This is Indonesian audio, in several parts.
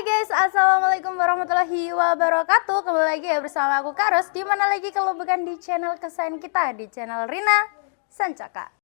Guys, assalamualaikum warahmatullahi wabarakatuh. Kembali lagi ya bersama aku Karos. Dimana lagi kalau bukan di channel kesayangan kita, di channel Rina Sancaka.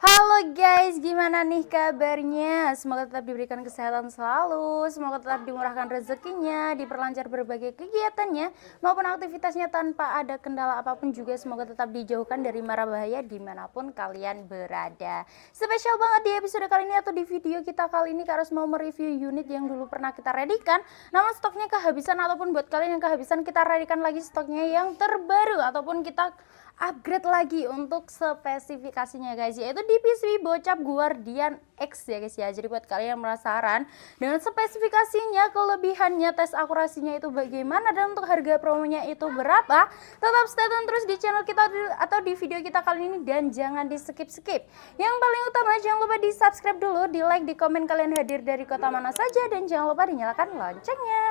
Halo guys, gimana nih kabarnya? Semoga tetap diberikan kesehatan selalu, semoga tetap dimurahkan rezekinya, diperlancar berbagai kegiatannya maupun aktivitasnya tanpa ada kendala apapun juga. Semoga tetap dijauhkan dari mara bahaya dimanapun kalian berada. Spesial banget di episode kali ini atau di video kita kali ini, Karos mau mereview unit yang dulu pernah kita readykan, namun stoknya kehabisan, ataupun buat kalian yang kehabisan kita readykan lagi stoknya yang terbaru ataupun kita upgrade lagi untuk spesifikasinya guys, yaitu di PCB Bocap Guardian X ya guys ya. Jadi buat kalian yang penasaran dengan spesifikasinya, kelebihannya, tes akurasinya itu bagaimana, dan untuk harga promonya itu berapa, tetap stay tune terus di channel kita atau di video kita kali ini, dan jangan di skip-skip. Yang paling utama jangan lupa di subscribe dulu, di like, di komen kalian hadir dari kota mana saja, dan jangan lupa dinyalakan loncengnya.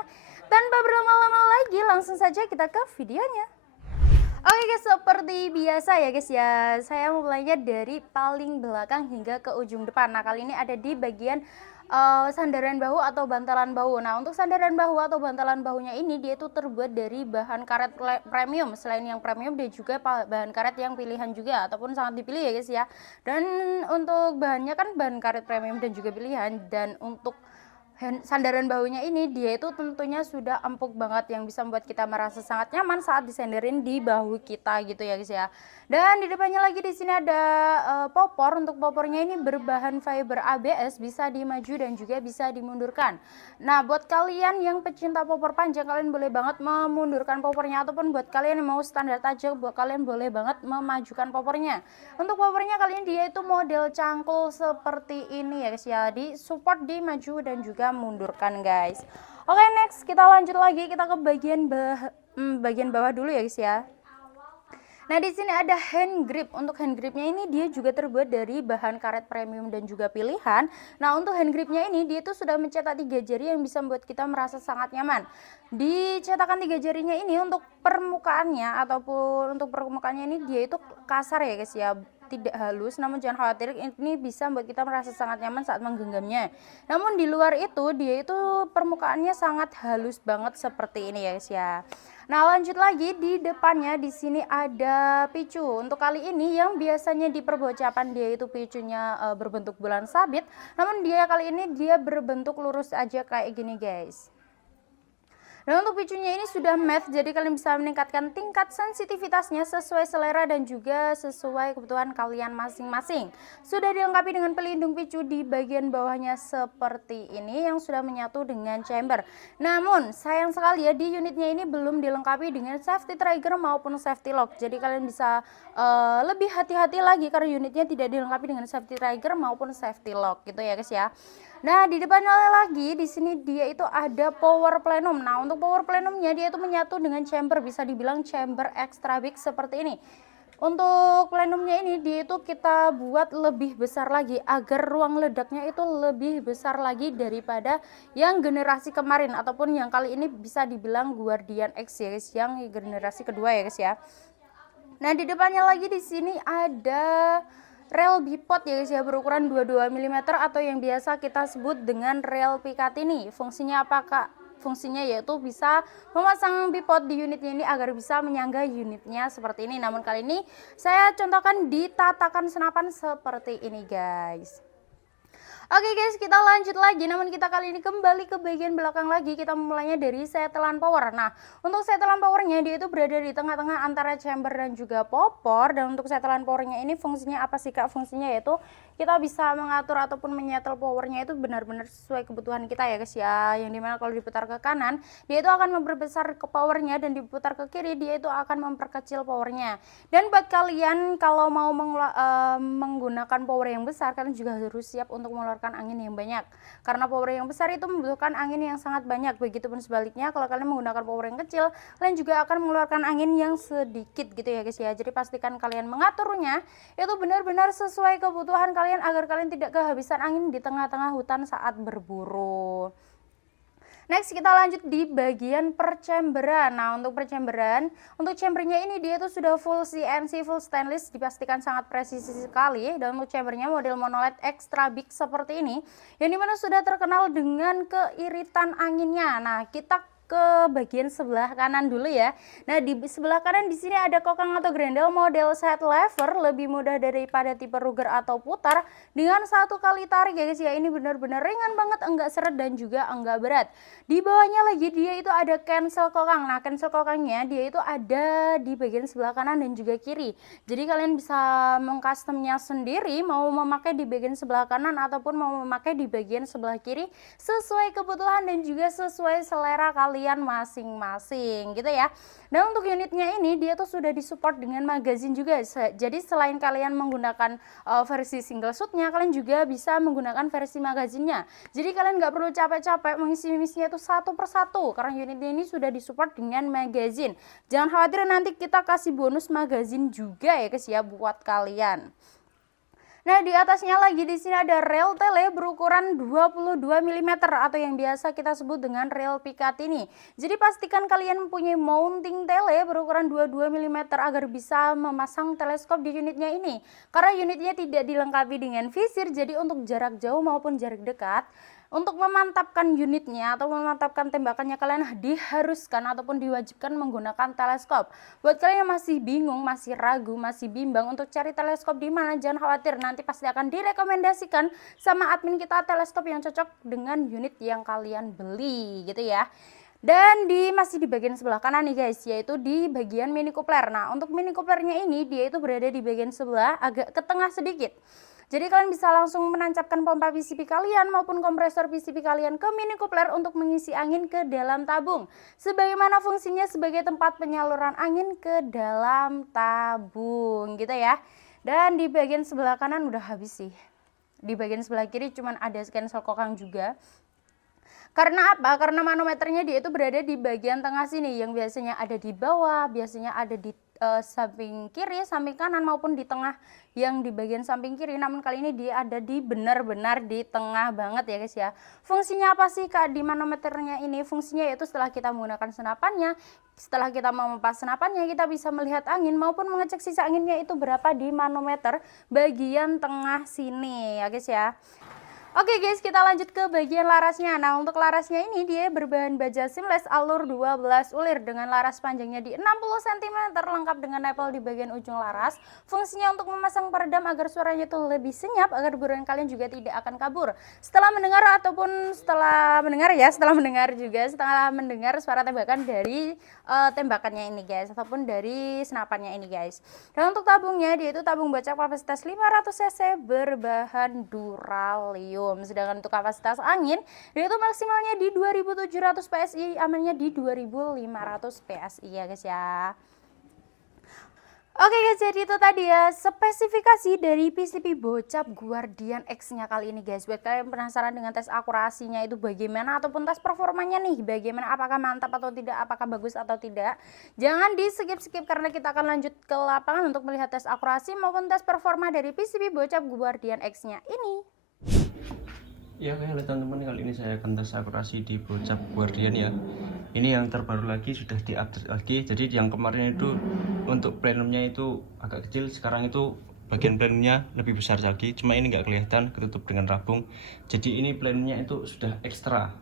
Tanpa berlama-lama lagi, langsung saja kita ke videonya. Oke guys, seperti biasa ya guys ya, saya mulainya dari paling belakang hingga ke ujung depan. Nah kali ini ada di bagian sandaran bahu atau bantalan bahu. Nah untuk sandaran bahu atau bantalan bahunya ini dia itu terbuat dari bahan karet premium. Selain yang premium, dia juga bahan karet yang pilihan juga ataupun sangat dipilih ya guys ya. Dan untuk bahannya kan bahan karet premium dan juga pilihan. Dan untuk sandaran bahunya ini dia itu tentunya sudah empuk banget, yang bisa membuat kita merasa sangat nyaman saat disenderin di bahu kita gitu ya guys ya. Dan di depannya lagi di sini ada popor. Untuk popornya ini berbahan fiber ABS, bisa dimaju dan juga bisa dimundurkan. Nah buat kalian yang pecinta popor panjang, kalian boleh banget memundurkan popornya, ataupun buat kalian yang mau standar aja, buat kalian boleh banget memajukan popornya. Untuk popornya kali ini dia itu model cangkul seperti ini ya guys ya, di support di maju dan juga mundurkan guys. Oke, next kita lanjut lagi, kita ke bagian bawah dulu ya guys ya. Nah di sini ada hand grip. Untuk hand gripnya ini dia juga terbuat dari bahan karet premium dan juga pilihan. Nah untuk hand gripnya ini dia itu sudah mencetak 3 jari yang bisa membuat kita merasa sangat nyaman. Di cetakan 3 jarinya ini untuk permukaannya ataupun untuk permukaannya ini dia itu kasar ya guys ya, tidak halus, namun jangan khawatir, ini bisa membuat kita merasa sangat nyaman saat menggenggamnya. Namun di luar itu dia itu permukaannya sangat halus banget seperti ini ya guys ya. Nah lanjut lagi, di depannya di sini ada picu. Untuk kali ini yang biasanya di perbocapan dia itu picunya berbentuk bulan sabit, namun dia kali ini dia berbentuk lurus aja kayak gini guys. Dan untuk picunya ini sudah matte, jadi kalian bisa meningkatkan tingkat sensitivitasnya sesuai selera dan juga sesuai kebutuhan kalian masing-masing. Sudah dilengkapi dengan pelindung picu di bagian bawahnya seperti ini yang sudah menyatu dengan chamber. Namun sayang sekali ya, di unitnya ini belum dilengkapi dengan safety trigger maupun safety lock. Jadi kalian bisa lebih hati-hati lagi karena unitnya tidak dilengkapi dengan safety trigger maupun safety lock gitu ya guys ya. Nah di depannya lagi di sini dia itu ada power plenum. Nah untuk power plenumnya dia itu menyatu dengan chamber, bisa dibilang chamber extra big seperti ini. Untuk plenumnya ini dia itu kita buat lebih besar lagi agar ruang ledaknya itu lebih besar lagi daripada yang generasi kemarin ataupun yang kali ini bisa dibilang Guardian X ya guys, yang generasi kedua ya guys ya. Nah di depannya lagi di sini ada rel bipod ya guys ya, berukuran 22 mm atau yang biasa kita sebut dengan rel Picatinny. Fungsinya apa kak? Fungsinya yaitu bisa memasang bipod di unitnya ini agar bisa menyangga unitnya seperti ini. Namun kali ini saya contohkan di tatakan senapan seperti ini guys. Oke guys, kita lanjut lagi, namun kita kali ini kembali ke bagian belakang lagi. Kita mulainya dari setelan power. Nah untuk setelan powernya dia itu berada di tengah-tengah antara chamber dan juga popor. Dan untuk setelan powernya ini fungsinya apa sih kak? Fungsinya yaitu kita bisa mengatur ataupun menyetel powernya itu benar-benar sesuai kebutuhan kita ya guys ya. Yang dimana kalau diputar ke kanan dia itu akan memperbesar ke powernya, dan diputar ke kiri dia itu akan memperkecil powernya. Dan buat kalian kalau mau menggunakan power yang besar, kalian juga harus siap untuk mengeluarkan angin yang banyak, karena power yang besar itu membutuhkan angin yang sangat banyak. Begitupun sebaliknya, kalau kalian menggunakan power yang kecil, kalian juga akan mengeluarkan angin yang sedikit gitu ya guys ya. Jadi pastikan kalian mengaturnya itu benar-benar sesuai kebutuhan kalian agar kalian tidak kehabisan angin di tengah-tengah hutan saat berburu. Next kita lanjut di bagian perchamberan. Nah untuk perchamberan, untuk chambernya ini dia itu sudah full CNC, full stainless, dipastikan sangat presisi sekali. Dan untuk chambernya model monolith extra big seperti ini, yang dimana sudah terkenal dengan keiritan anginnya. Nah kita ke bagian sebelah kanan dulu ya. Nah di sebelah kanan di sini ada kokang atau grendel model side lever, lebih mudah daripada tipe Ruger atau putar dengan 1 kali tarik ya guys ya. Ini benar-benar ringan banget, enggak seret dan juga enggak berat. Di bawahnya lagi dia itu ada cancel kokang. Nah cancel kokangnya dia itu ada di bagian sebelah kanan dan juga kiri. Jadi kalian bisa mengcustomnya sendiri, mau memakai di bagian sebelah kanan ataupun mau memakai di bagian sebelah kiri sesuai kebutuhan dan juga sesuai selera kalian masing-masing gitu ya. Dan untuk unitnya ini dia tuh sudah disupport dengan magazine juga. Jadi selain kalian menggunakan versi single shootnya, kalian juga bisa menggunakan versi magazinnya. Jadi kalian nggak perlu capek-capek mengisi-misinya itu satu persatu karena unitnya ini sudah disupport dengan magazine. Jangan khawatir, nanti kita kasih bonus magazine juga ya guys ya buat kalian. Nah di atasnya lagi di sini ada rel tele berukuran 22 mm atau yang biasa kita sebut dengan rel Picatinny. Jadi pastikan kalian mempunyai mounting tele berukuran 22 mm agar bisa memasang teleskop di unitnya ini. Karena unitnya tidak dilengkapi dengan visir, jadi untuk jarak jauh maupun jarak dekat, untuk memantapkan unitnya atau memantapkan tembakannya kalian diharuskan ataupun diwajibkan menggunakan teleskop. Buat kalian yang masih bingung, masih ragu, masih bimbang untuk cari teleskop di mana, jangan khawatir, nanti pasti akan direkomendasikan sama admin kita teleskop yang cocok dengan unit yang kalian beli gitu ya. Dan masih di bagian sebelah kanan nih guys, yaitu di bagian mini coupler. Nah untuk mini couplernya ini dia itu berada di bagian sebelah agak ke tengah sedikit. Jadi kalian bisa langsung menancapkan pompa PCP kalian maupun kompresor PCP kalian ke mini coupler untuk mengisi angin ke dalam tabung. Sebagaimana fungsinya sebagai tempat penyaluran angin ke dalam tabung gitu ya. Dan di bagian sebelah kanan udah habis sih. Di bagian sebelah kiri cuman ada cancel kokang juga. Karena apa? Karena manometernya dia itu berada di bagian tengah sini, yang biasanya ada di bawah, biasanya ada di samping kiri, samping kanan maupun di tengah yang di bagian samping kiri. Namun kali ini dia ada di benar-benar di tengah banget ya guys ya. Fungsinya apa sih Kak di manometernya ini? Fungsinya yaitu setelah kita menggunakan senapannya, setelah kita memompa senapannya, kita bisa melihat angin maupun mengecek sisa anginnya itu berapa di manometer bagian tengah sini ya guys ya. Oke guys, kita lanjut ke bagian larasnya. Nah untuk larasnya ini dia berbahan baja seamless alur 12 ulir dengan laras panjangnya di 60 cm lengkap dengan nipple di bagian ujung laras. Fungsinya untuk memasang peredam agar suaranya itu lebih senyap agar buruan kalian juga tidak akan kabur. Setelah mendengar setelah mendengar suara tembakan dari tembakannya ini guys, ataupun dari senapannya ini guys. Dan untuk tabungnya dia itu tabung baca kapasitas 500 cc berbahan duralium. Sedangkan untuk kapasitas angin dia itu maksimalnya di 2700 PSI, amannya di 2500 PSI ya guys ya. Oke guys, jadi itu tadi ya spesifikasi dari PCP Bocap Guardian X nya kali ini guys. Buat kalian penasaran dengan tes akurasinya itu bagaimana ataupun tes performanya nih bagaimana, apakah mantap atau tidak, apakah bagus atau tidak, jangan di skip karena kita akan lanjut ke lapangan untuk melihat tes akurasi maupun tes performa dari PCP Bocap Guardian X nya ini. Ya halo teman-teman, kali ini saya akan tes akurasi di Bocap Guardian ya. Ini yang terbaru lagi, sudah diupdate lagi. Jadi yang kemarin itu untuk plenumnya itu agak kecil, sekarang itu bagian plenumnya lebih besar lagi. Cuma ini nggak kelihatan, ketutup dengan rabung. Jadi ini plenumnya itu sudah extra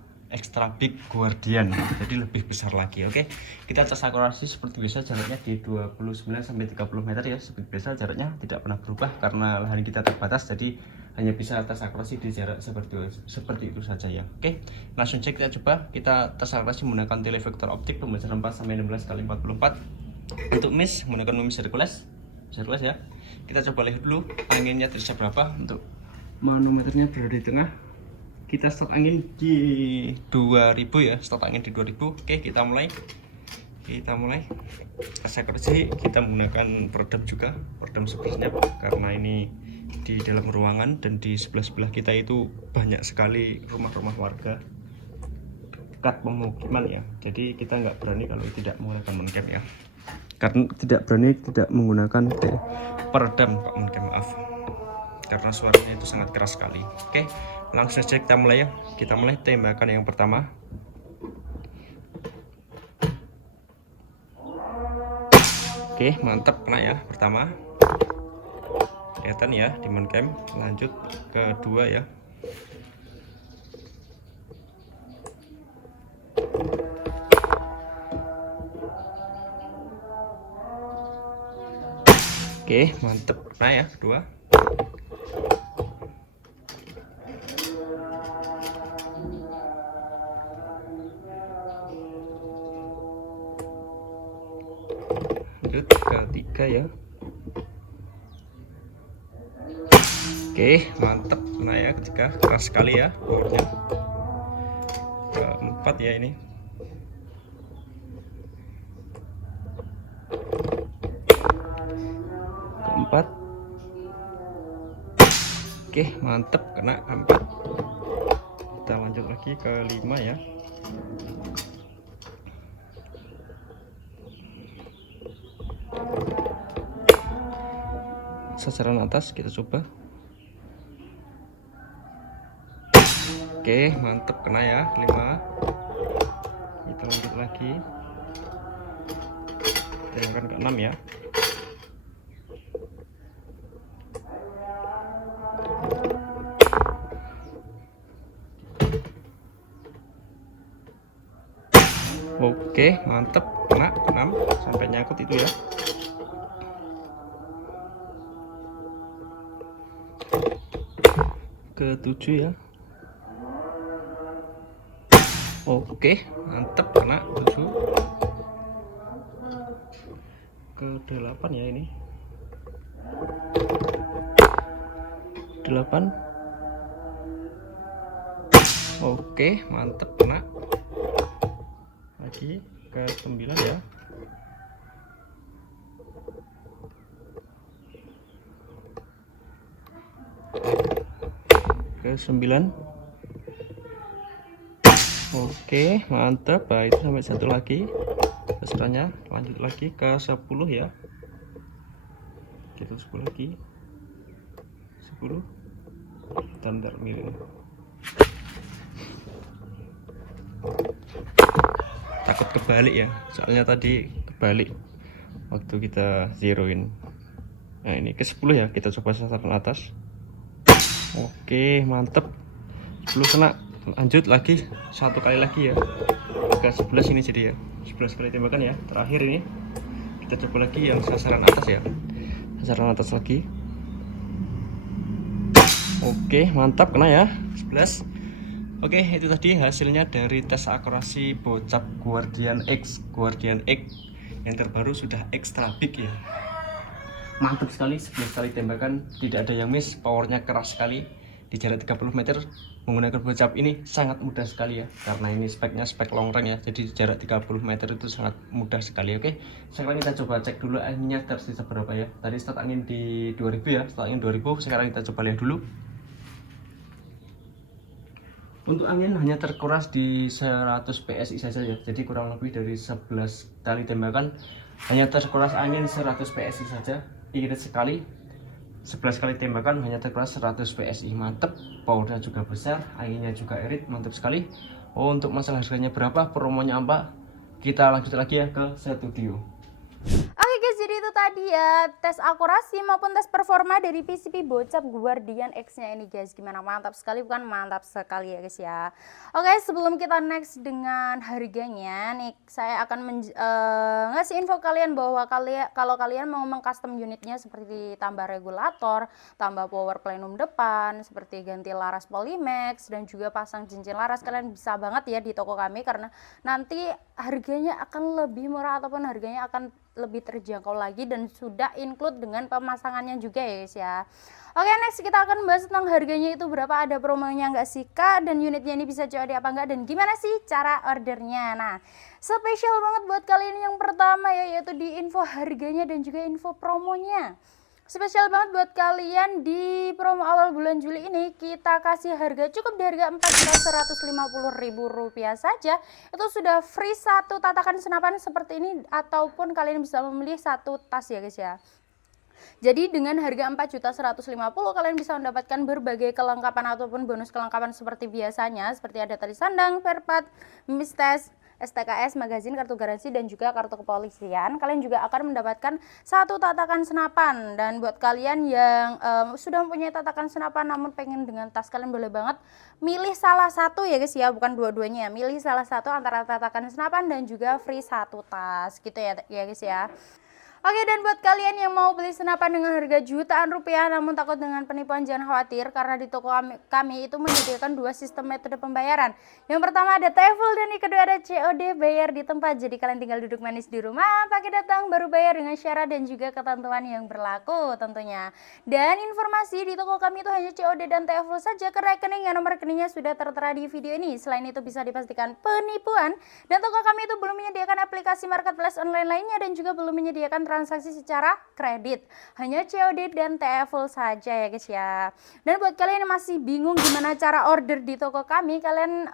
big Guardian, jadi lebih besar lagi. Oke, kita tes akurasi seperti biasa, jaraknya di 29 sampai 30 meter ya. Seperti biasa jaraknya tidak pernah berubah karena lahan kita terbatas, jadi hanya bisa tes akurasi di jarak seperti itu saja ya. Oke, langsung cek, kita coba. Kita tes akurasi menggunakan televektor optik pembacaran 4 sampai 16 kali 44. Untuk miss menggunakan miss Hercules ya. Kita coba lihat dulu anginnya terasa berapa. Untuk manometernya berada di tengah. Kita start angin di 2000 ya, start angin di 2000. Oke, kita mulai tes akurasi. Kita menggunakan peredam juga, peredam sebenarnya karena ini di dalam ruangan dan di sebelah kita itu banyak sekali rumah-rumah warga dekat pemukiman ya. Jadi kita nggak berani kalau tidak menggunakan moncap ya, karena tidak menggunakan peredam Pak moncap, maaf, karena suaranya itu sangat keras sekali. Oke, langsung saja kita mulai ya. Kita mulai tembakan yang pertama. Oke, mantap, kena ya pertama. Kelihatan ya di cam. Lanjut kedua ya. Oke, mantep, kena ya kedua. Lanjut ketiga ya. Oke, mantep, kena ya ketiga, keras sekali ya powernya. Keempat ya ini. Keempat. Oke, mantep, kena keempat. Kita lanjut lagi ke 5 ya. Sasaran atas kita coba. Oke, mantep, kena ya 5. Kita lanjut lagi. Tembakan ke 6 ya. Oke, mantep, kena 6 sampai nyangkut itu ya. Ke-7 ya. Oke, mantep, kena 7. Ke-8 ya ini. 8. Oke, mantep, kena. Lagi ke-9 ya. Ke-9. Oke, mantap. Nah, itu sampai satu lagi sasarannya. Lanjut lagi ke 10 ya. Kita 10 lagi. 10. Bentar milih. Takut kebalik ya, soalnya tadi kebalik waktu kita zeroin. Nah, ini ke 10 ya, kita coba sasaran atas. Oke, mantep, 10 kena. Lanjut lagi satu kali lagi ya, ke 11 ini jadi ya, 11 kali tembakan ya. Terakhir ini kita coba lagi yang sasaran atas ya, sasaran atas lagi. Oke, mantap, kena ya 11. Oke, itu tadi hasilnya dari tes akurasi bocap Guardian X yang terbaru, sudah extra big ya. Mantap sekali, 11 kali tembakan tidak ada yang miss, powernya keras sekali. Di jarak 30 meter menggunakan bocap ini sangat mudah sekali ya, karena ini speknya spek long range ya, jadi jarak 30 meter itu sangat mudah sekali. Oke, sekarang kita coba cek dulu anginnya tersisa berapa ya. Tadi start angin di 2000 ya, start angin 2000. Sekarang kita coba lihat dulu. Untuk angin hanya terkuras di 100 PSI saja ya, jadi kurang lebih dari 11 kali tembakan hanya terkuras angin 100 PSI saja. Irit sekali, 11 kali tembakan hanya terkuras 100 PSI. Mantep, powernya juga besar, anginnya juga irit, mantap sekali. Oh, untuk masalah harganya berapa, promonya apa, kita lanjut lagi ya ke studio. Oke guys, jadi itu tadi ya tes akurasi maupun tes performa dari PCP bocap Guardian X-nya ini guys. Gimana, mantap sekali bukan? Mantap sekali ya guys ya. Oke, sebelum kita next dengan harganya nih, saya akan ngasih info kalian bahwa kalau kalian mau meng-custom unitnya seperti tambah regulator, tambah power plenum depan, seperti ganti laras Polymax dan juga pasang cincin laras, kalian bisa banget ya di toko kami, karena nanti harganya akan lebih murah ataupun harganya akan lebih terjangkau lagi dan sudah include dengan pemasangannya juga ya guys ya. Oke, next kita akan bahas tentang harganya itu berapa, ada promonya nggak sih kak, dan unitnya ini bisa COD apa enggak, dan gimana sih cara ordernya. Nah, spesial banget buat kalian yang pertama ya, yaitu di info harganya dan juga info promonya. Spesial banget buat kalian di promo awal bulan Juli ini, kita kasih harga cukup di harga Rp14.150.000 saja. Itu sudah free satu tatakan senapan seperti ini, ataupun kalian bisa memilih satu tas ya guys ya. Jadi dengan harga 4.150.000 kalian bisa mendapatkan berbagai kelengkapan ataupun bonus kelengkapan seperti biasanya, seperti ada tali sandang, spare part, mistes, STKS, magazin, kartu garansi, dan juga kartu kepolisian. Kalian juga akan mendapatkan 1 tatakan senapan. Dan buat kalian yang sudah mempunyai tatakan senapan namun pengen dengan tas, kalian boleh banget milih salah satu ya guys ya, bukan dua-duanya ya. Milih salah satu antara tatakan senapan dan juga free 1 tas gitu ya guys ya. Oke, dan buat kalian yang mau beli senapan dengan harga jutaan rupiah namun takut dengan penipuan, jangan khawatir karena di toko kami itu menyediakan 2 sistem metode pembayaran. Yang pertama ada TEFL dan yang kedua ada COD, bayar di tempat. Jadi kalian tinggal duduk manis di rumah, pakai datang baru bayar dengan syarat dan juga ketentuan yang berlaku tentunya. Dan informasi di toko kami itu hanya COD dan TEFL saja ke rekening yang nomor rekeningnya sudah tertera di video ini. Selain itu bisa dipastikan penipuan, dan toko kami itu belum menyediakan aplikasi marketplace online lainnya dan juga belum menyediakan transaksi secara kredit, hanya COD dan TEFL saja ya guys ya. Dan buat kalian yang masih bingung gimana cara order di toko kami, kalian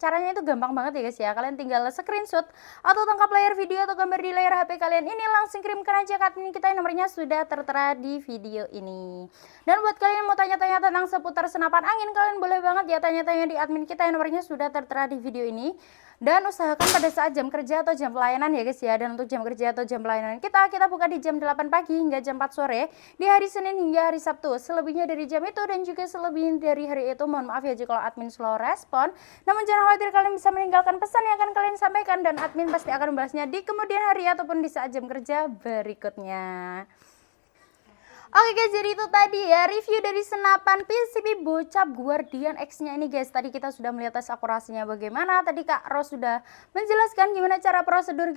caranya itu gampang banget ya guys ya. Kalian tinggal screenshot atau tangkap layar video atau gambar di layar HP kalian ini, langsung kirimkan aja ke admin kita yang nomornya sudah tertera di video ini. Dan buat kalian yang mau tanya-tanya tentang seputar senapan angin, kalian boleh banget ya tanya-tanya di admin kita yang nomornya sudah tertera di video ini. Dan usahakan pada saat jam kerja atau jam pelayanan ya guys ya. Dan untuk jam kerja atau jam pelayanan kita buka di jam 8 pagi hingga jam 4 sore di hari Senin hingga hari Sabtu. Selebihnya dari jam itu dan juga selebihnya dari hari itu, mohon maaf ya kalau admin slow respon. Namun jangan khawatir, kalian bisa meninggalkan pesan yang akan kalian sampaikan dan admin pasti akan membahasnya di kemudian hari ataupun di saat jam kerja berikutnya. Oke guys, jadi itu tadi ya review dari senapan PCP Bocap Guardian X-nya ini guys. Tadi kita sudah melihat tes akurasinya bagaimana. Tadi Kak Ros sudah menjelaskan gimana cara prosedur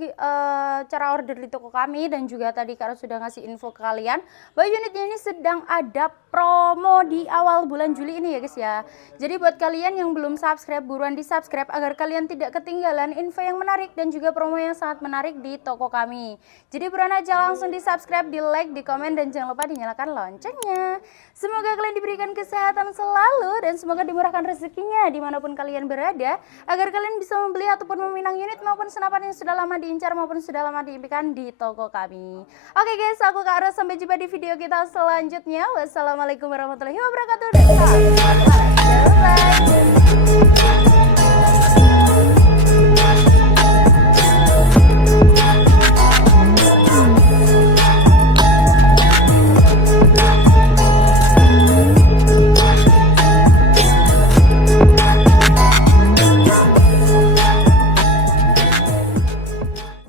cara order di toko kami, dan juga tadi Kak Ros sudah ngasih info ke kalian bahwa unitnya ini sedang ada promo di awal bulan Juli ini ya guys ya. Jadi buat kalian yang belum subscribe, buruan di subscribe agar kalian tidak ketinggalan info yang menarik dan juga promo yang sangat menarik di toko kami. Jadi buruan aja langsung di subscribe, di like, di komen, dan jangan lupa nyalakan loncengnya. Semoga kalian diberikan kesehatan selalu dan semoga dimurahkan rezekinya dimanapun kalian berada, agar kalian bisa membeli ataupun meminang unit maupun senapan yang sudah lama diincar maupun sudah lama diimpikan di toko kami. Oke guys, aku Kak Ros, sampai jumpa di video kita selanjutnya. Wassalamualaikum warahmatullahi wabarakatuh.